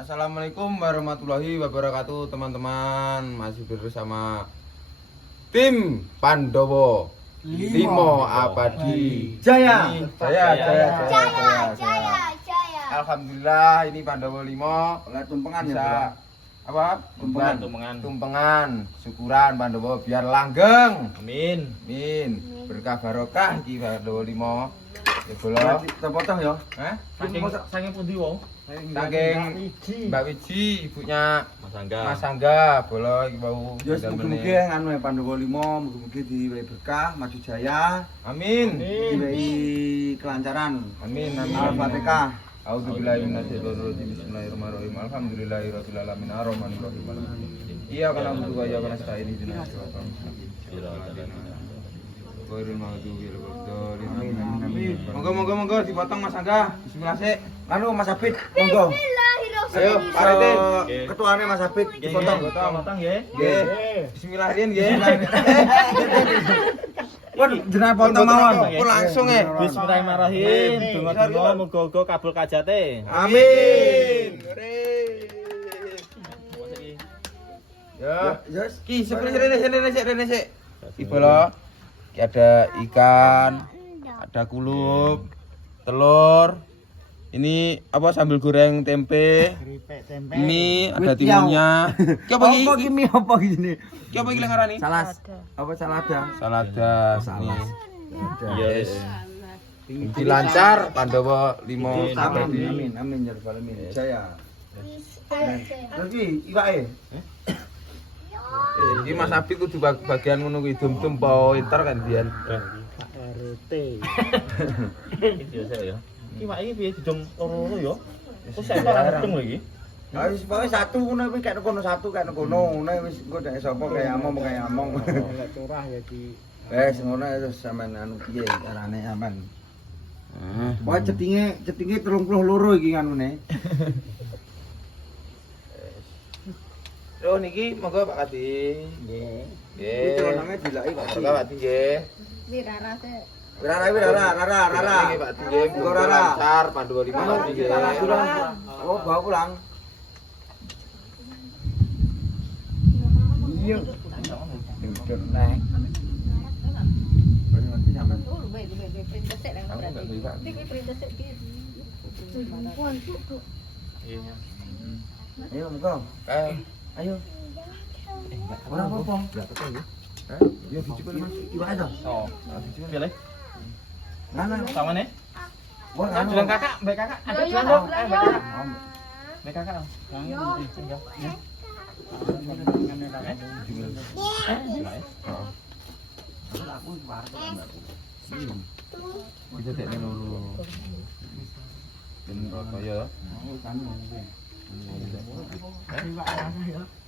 Assalamualaikum warahmatullahi wabarakatuh, teman-teman. Masih bersama tim Pandowo Limo Abadi Jaya. Alhamdulillah ini Pandowo Limo Oleh tumpengan bisa ya, apa? Tumpengan. Tumpengan. Syukuran Pandowo biar langgeng. Amin. Amin. Berkah barokah iki Pandowo Limo. Ya bola. Terpotong ya. Hah? Saking pundi wong? Saking Mbak Wiji, ibunya Mas Angga, bola iki wau. Ya mugi-mugi anu ya Pandowo Limo, mugi-mugi diwehi berkah, maju jaya, Amin. diwehi kelancaran. Amin. Al-Fatihah. A'udzubillahi minasyaitonir rajim. Bismillahirrahmanirrahim. Alhamdulillahirabbil alamin. Arrahmanirrahim. Iya kana butuh kaya kana stain jenengan. Ghairil maghdubi alaihim. Amin. Monggo dipotong Mas Angga. Bismillah sik. Anu Mas Abid, monggo. Ayo, Pak Rete. Ketuane Mas Abid dipotong. Potong nggih. Nggih. Bismillah riyen nggih. Waduh, jenengan potong mawon. Langsung ya. Bismillahirrahmanirrahim. Donga-donga muga-muga kabul kajate. Amin. Ya, Yes. Ki rene sik. Iki bola. Iki ada ikan, ada kulup, telur. Ini apa sambal goreng tempe. Ini ada timunnya. Ki apa iki? Apa iki mie apa gini? Ki apa iki ngarani? Salas. Apa salada? Salada. Salas. Yes. Mugi lancar Pandowo Limo Amin, Abadi. amin ya rabbal alamin. Jaya. Terus iki iwake. Iki Mas Abid kudu bagian ngono kuwi dum-dum pointer kan dian. RT. Biasa ya. Iki mak iki piye didom loro ya? Kok saya ora ngitung lho iki. Ah wis pokoke satu ngono kuwi kene kono satu kene kono. Ngono wis engko nek sapa kaya among. Lek curah ya di Wes ngono terus sampean anu piye carane aman. Pokoke cetinge 32 iki kanune. Oh niki monggo Pak Kadi. nggih. Iki Nggih. celonange dilaki Pak. Monggo Pak Kadi nggih. Rara. Nggih Pak Kadi nggih. Monggo Rara. Lancar Pandowo Limo Abadi nggih. Oh, bawa pulang. Iya. Pinter nek. Ngerti sampean. Aku enggak ngerti Pak. Iya. Ayo, monggo. Ayo. Ora apa-apa. Ya dicipul Mas. Iwake to. Oh, dicipin piye le? Ngana. Samane? Wah, Kan nganu. jualan kakak, mbak kakak. Ada jualan dong. Mbak kakak. Mbak kakak. Bisa tekne loro. Ben rata ya.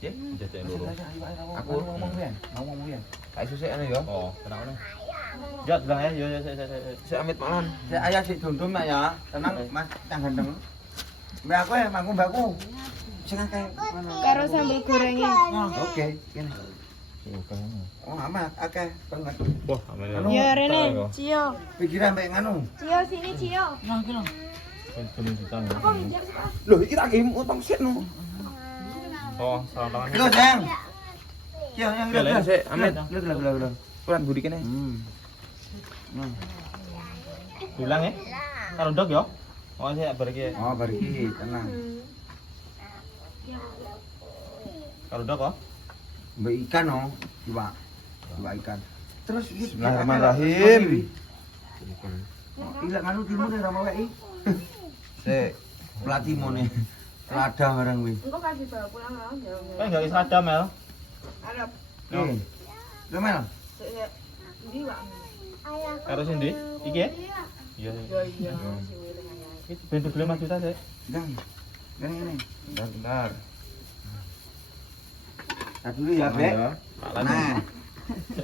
Ya, bisa tekne loro. Aku ngomong piye? kayak susuk anu ya. Oh, kenapa nih? Ya, bilang ya, yo. Si Amit malan. Sik ayah sik dundum nak ya. Tenang, Mas, cang gandeng. Mbak aku ya, mbakku. Sing akeh mana? Karo sambal gorengnya. Oke, kene. Oh, amat akeh banget. Wah, aman ya. Anu, Ya Rene, Cio. Pikiran mbek nganu. Cio sini Cio. Belum ditang. Loh, iki tak nggih utang sik no. Oh, salah tangan. Lho, Jeng. Yo, yang Piye, Le? lho. Sik, Amit. Lho. Kurang budi kene. Bilang ya. Karo ndok ya. Oh, saya bar iki. Oh, bar iki tenang. Karo ndok kok. Mbek ikan oh, iwak. Iwak ikan. Terus iki Bismillahirrahmanirrahim. Ilak nganu timune ra mau iki. Sik. Platimone. Lada barang kuwi. Engko kasih bawa pulang lah. Kayak enggak wis rada, Mel. Arab. Oke. Lho Mel. Ndi Pak? Karo sing ndi? Iki ya? Iya. Iya. Iki ben gede Mas Juta sih. Ndang. Ngene. Bentar. Tak dulu ya, Bek. Pak Lan. Nah,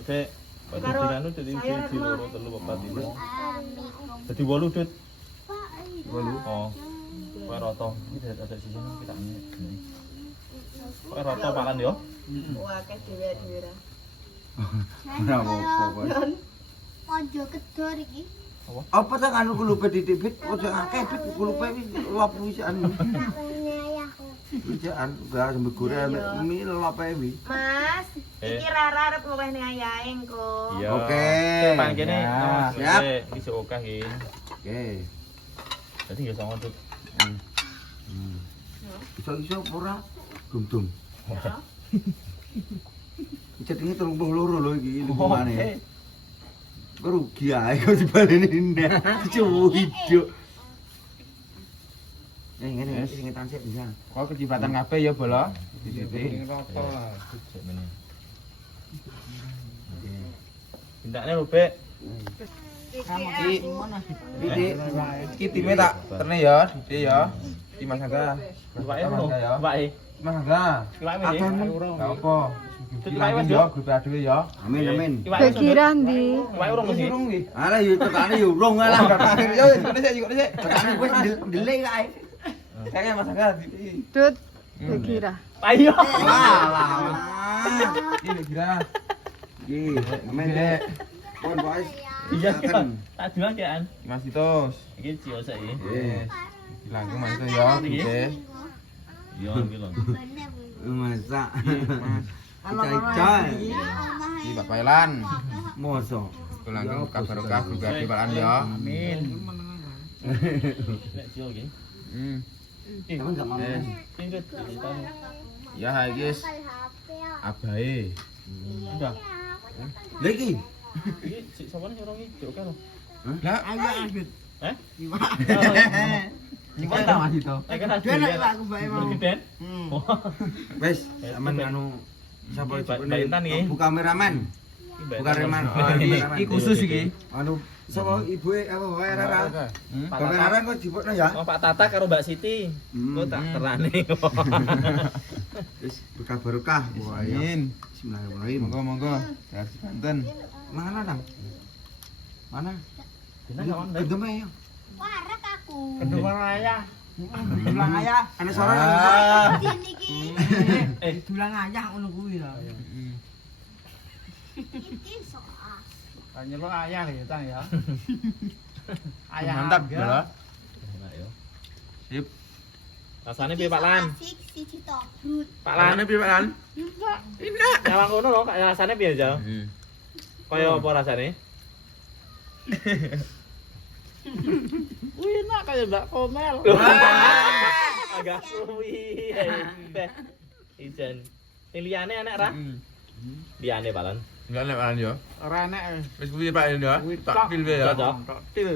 Dek. Karo anu dadi siji loro telu papat lima. Dadi 8 Dut. 8. Oh. Kowe rata. Iki ada siji kita ini. Kowe rata Pak Lan yo. Wah, akeh dhewe-dhewe ra. ora apa-apa. Ojo kedor iki. Apa tak anu kulupe titik bit, ojo akeh bit kulupe wis 20 wis anu. Takone ayahku. Wijaan gak sambel goreng mie apa wi. Mas, iki Rara arep ngoweh ning ayahe engko. Iya. Oke. Pan kene. Ya. Siap. Iki sok akeh iki. Oke. Dadi ya sama tut. Iso-iso ora gumdum. Cetinge 32 lho iki lingkungane. Rugi ae kok dibaleni ndak. Cuwi hidup. Ngene sing tansik bisa. Kok kecipratan kabeh ya bola. Titik. Tindakne lho, Bek. Iki time tak terne ya, Dite ya. Iki Mas Angga. Iwake ngono. Iwake. Mas Angga. Iwake iki. Enggak apa. Tut iwake wis Ya, yo. grup adewe ya. Amin amin. Iwake Kira ndi? Iwake urung mesti. Arek yo tekane yo urung lah. Ya wis sik. Tekane wis ndelek kae. Kayaknya Mas Angga. Tut. Kira. Ayo. Alah. Ini kira. Iki, amin dek. Pon boys. Iya kan. Tak bilang kan. Mas Titos. Iki cios iki. Yes. Langsung Mas Titos ya, Dite. Iya iki lho. Masak. Halo, Cai-cai. Iki Pak Pailan. Mosok. Langsung kabar barokah grup adewe Pak ya. Amin. Nek cios iki. Emang gak mau. Tingkat. Ya guys. Abahe. Udah. Lha iki. Iki sik sapa nih orang iki? Oke lho. Lah, Eh? nyimpen ta Mas Tito? Nek kan ada aku bae mau. Geden. Wes, aman anu sapa Mbak Intan iki. Bu kameramen. Bukan reman. Iki khusus iki. Anu sapa ibuke apa wae Rara? Pak Kameramen kok jipukno ya. Oh, Pak Tata karo Mbak Siti. Kok tak terane. Wis berkah barokah. Wah ya. Amin. Bismillahirrahmanirrahim. Monggo. Dari Banten. Mana Dang? Mana? Dina kawan dah. Gendeme ya. Warak aku. ayah. Dulang ayah. Ana suara. Din iki. Dulang ayah ngono kuwi lho. Iki soal. Nyelok ayah ya, Tang ya. Mantap, bola. Enak ya. Sip. Rasane piye Pak Lan? Asik siji tobrut. Pak Lan. Rasane piye Pak Lan? Nyawang ngono lho, kayak rasane piye, Jal? Kaya apa rasane? Wih, enak kayak Mbak Komel. Agak suwi. Teh. Ijen. Sing liyane enak ra? Liyane Pak Lan. Enggak nek Pak Lan ya. Ora enak. Wis kuwi Pak Lan ya. Tak pil ya. Cocok. Til.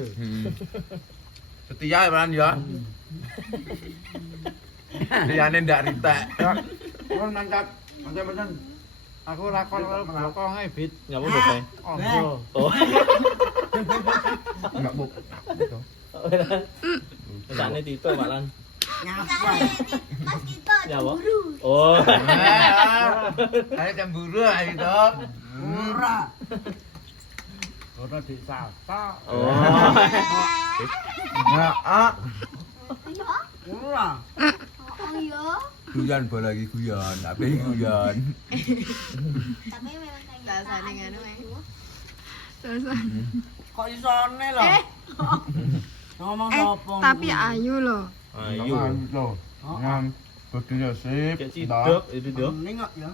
Setia ya Pak Lan ya. Liyane ndak ritek. Kon mantap. Mantap bener. Aku lakon karo blokonge bit. Nyapa bote? Ojo. Oh. Enggak buk. Mesane Tito Pak Lan. Mas Tito Nyapa? cemburu. Oh. Ayo cemburu ayo to. Ora. Ora disata. Oh. Nah, Ora. Oh iya. guyon bola lagi guyon. Apa iki guyon? Tapi memang kayak Rasane ngono Kok isone lho? Ngomong sapa? Tapi ayu loh. Ayo. Loh. Nang bodine sip. Kayak cidok itu dia. Ning kok ya.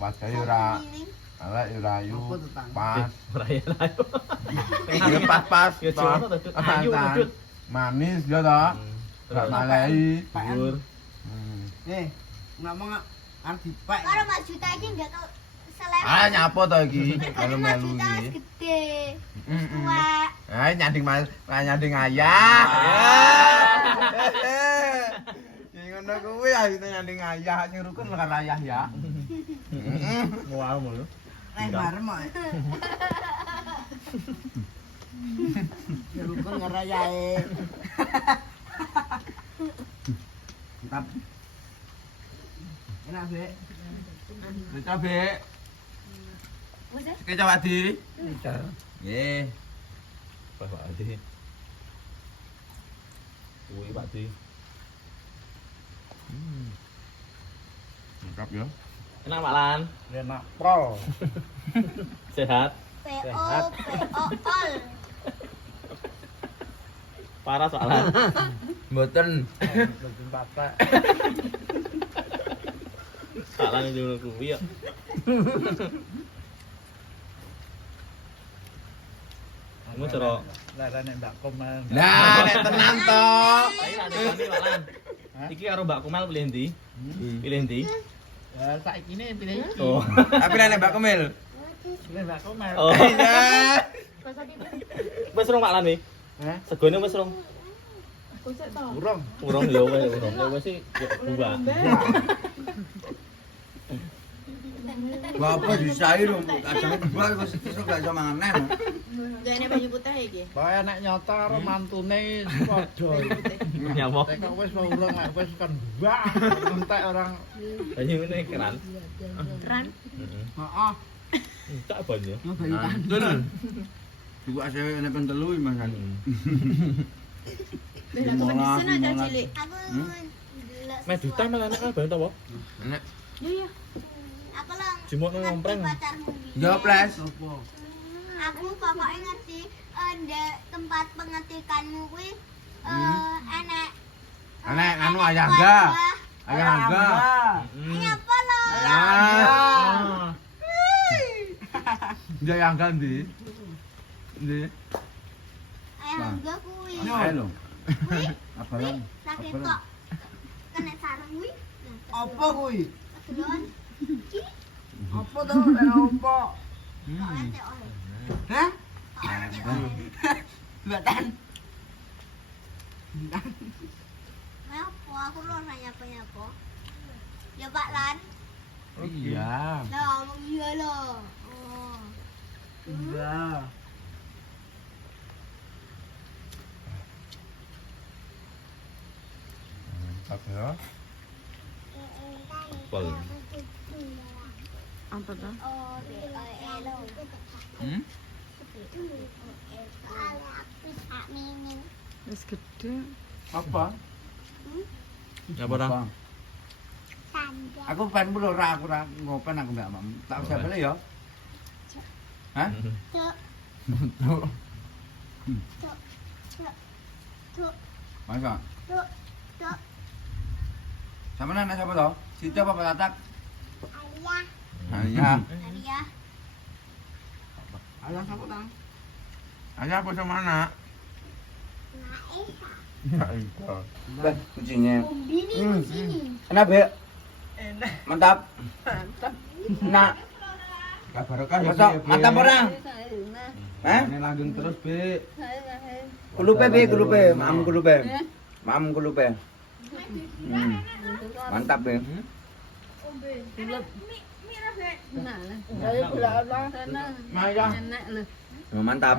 Wajah ora elek ora ayu. Pas. Raya ayo. Ya pas-pas. Ya jono to, Dut. Ayu to, Dut. Manis ya to. Enggak malai. Dhuwur. Ngomong arep dipek. Karo Mas Juta iki enggak tau selera. Ah nyapa to iki? Karo Melu Mas melu Juta wis iki. gede. Tua. Ah nyanding nyanding ayah. Ya ngono kuwi ayo nyanding ayah nyurukun karo ayah ya. Wow mulu. Barem kok. Nyurukun karo ayahe. Mantap. Enak, Bek. Coba. Oke coba di. Nggih. Pak Adi. Kuwi Pak Adi. Lengkap ya. Enak Pak Lan. Enak prol. Sehat. PO PO all. Parah soalan. Mboten. Belum patek. Soalan itu kuwi ya. Kamu cara Larane Mbak Komel. Nah, nek tenan to. Saiki tak tekoni Pak Lan. Iki karo Mbak Kumel pilih ndi? Pilih ndi? Ya saiki ini pilih iki. Oh. Tapi nek Mbak Komil. Pilih Mbak Komel. Oh. Iya. Wis rong Pak Lan nih. Hah? Segone wis rong. Urung. Urung ya wis urung. Ya wis sih buah. Bapak disai lho, kadang dua wis iso gak iso mangan neh. Jane baju putih iki. Bae nek nyata karo mantune padha. Nyamuk. Nek kok wis mau urung nek wis kan dua. Entek orang. Ayo ngene keran. Keran. Heeh. Heeh. Tak banyak. Betul. Juga saya nek pentelu Mas kan. Beda tuh di sana aja cilik. Aku ndelok Meduta malah nek apa to, Pak? Nek Iya. Aku lang Jumuk nang ngompreng. pacarmu. yo ples. Aku pokoknya ngerti ndek tempat pengetikanmu kuwi enek Nek anu ayangga. Ayangga. ini apa lo? Ah. Dia ayangga ndi? Ndi? Ayangga kuwi. Ayo lho. Kuwi Apa lho? sakit kok kena sarung kuwi. Apa kuwi? Kedelon. Apa to nek apa? Kok ente oleh. Hah? Kok ente oleh. Mbatan. Apa? Aku lu nanya apa? Ya Pak Lan. Iya. Lah ngomong iya loh. Oh. Iya. Mantap ya. Pol. Apa tuh? Oh, elo. Hmm? Wis gede. Apa? Apa ta? Aku pengen mulu ora aku ora ngopen aku mbak Mam. Tak usah beli ya. Hah? Cuk, Tuh. cuk, cuk, cuk, Masa? cuk, cuk. Sama anak siapa toh? Siti apa Pak Tatak? Ayah, Ayah. Ayah. Ayah sapa tang? Ayah apa sama anak? Naik. Lah, kucingnya. Bini di sini. Enak, Bek? Enak. Mantap. Enak. Gak barokah ya. Mantap, mantap orang. Hah? Ini langgeng terus, Be. Kulupe, Be, kulupe. Mam kulupe. Mam kulupe. Mantap, Be. Maya. Oh, mantap.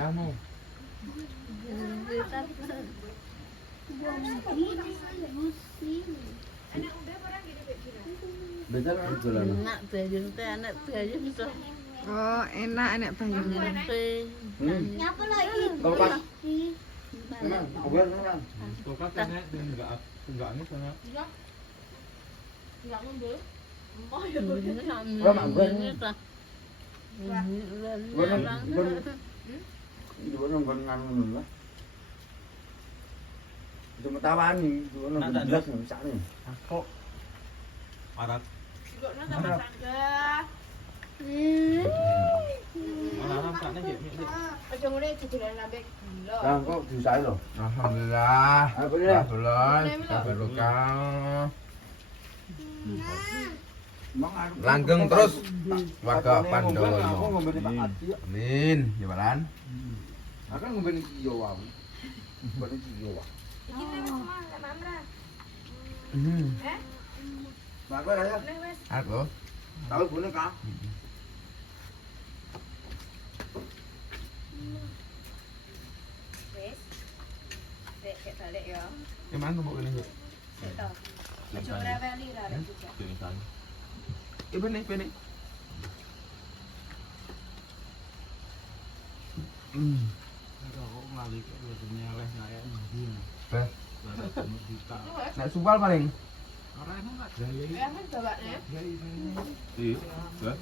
Betul, betul. Oh, enak bayune. Nyapa lagi? Kalau pas. Emang, ngobrol kan? Kulkas enek enggak ini sana. Ora mak gue. Gue nonggon nganu lah. Cuma tawani, gue nonggon jelas misalnya. Kok parat. Anak sakne nggih. Aja ngene dijulen lambek gila. Lah kok diusahain loh. Alhamdulillah. Alhamdulillah. Alhamdulillah. Barokah. Emang Langgeng terus warga Pandowo. Aku ngombe Pak Ati. Amin, ya Balan. Aku ngombe iki yo wae. Ngombe iki yo wae. Iki nek semua nek Mamra. Aku ya. Aku. Tahu bune ka? Wis. Dek balik ya. Gimana mau ini? Sik to. Aja reweli ra rek juga. Pinisan. Ibu nih, ini. Kok ngali kok nyeleh kayak ndi. Beh, Lara kamu kita. nek sumpal paling. Ora enak gak gawe. Kan bawakne. Iya. Lah.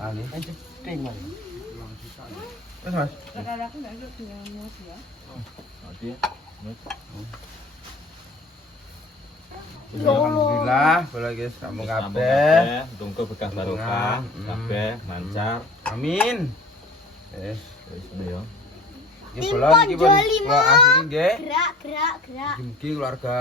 Ali. Ting kali. Ulang kita. Terus Mas. Kakak aku enggak ngerti ya, Mas ya. Tadi Alhamdulillah, bola guys, kamu kabeh. Tunggu berkah barokah, kabeh lancar. Amin. Wis, Wis ngono ya. iki bola iki pun kula akhiri nggih. Gerak. Mugi keluarga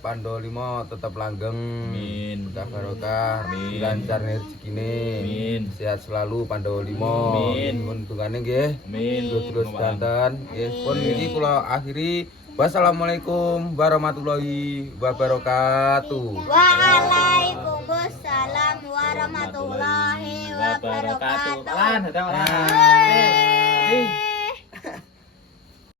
Pando 5 tetap langgeng. Amin. Berkah barokah, Amin. lancar rezekine. Amin. Sehat selalu Pando 5. Amin. Pun tungane nggih. Amin. Terus danten. Nggih, pun iki kula akhiri. Wassalamualaikum warahmatullahi wabarakatuh. Waalaikumsalam warahmatullahi wabarakatuh. Lan, ada orang.